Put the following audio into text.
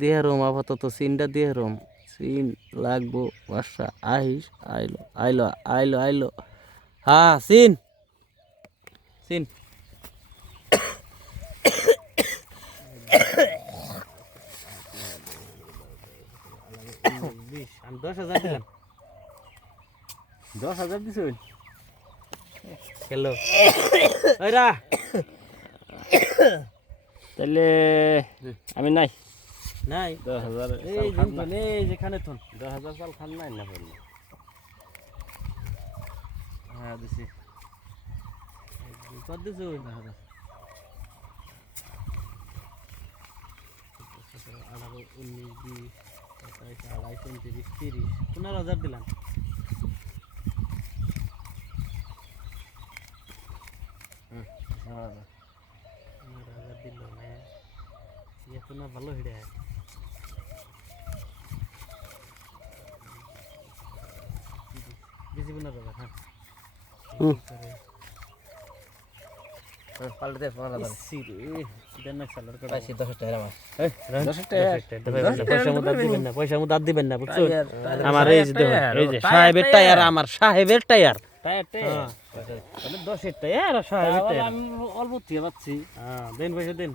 দেহরম আপাতত সিনটা দেহরম সিন লাগবো বাসা আইস আইলো আইলো আইলো আইলো হ্যাঁ সিন সিন আমি 10,000 দিলাম 10,000 দিছুন খেলো ওইরা তাহলে আমি নাই নাই 10,000 এই যেখানে থন 10,000 চাল খান নাই না বললি হ্যাঁ দিছি কত দিছুন 10,000 18 19 20 27 28 29 30 15,000 দিলাম 15,000 দিল না এত না ভালো হিড়ে বেশি 15,000 হ্যাঁ পাল্টে 15,000 সিরে এটা না সালার করে 10 টাকা আমার এই 10 টাকা পয়সা মুদাত দিবেন না পয়সা মুদাত দিবেন না বুঝছো আমার এই যে দেখুন এই যে সাহেবের টায়ার আমার সাহেবের টায়ার টায়ার তাহলে 10 এর টায়ার আর সাহেবের টায়ার আমি অল্প দিয়ে পাচ্ছি হ্যাঁ দেন পয়সা দেন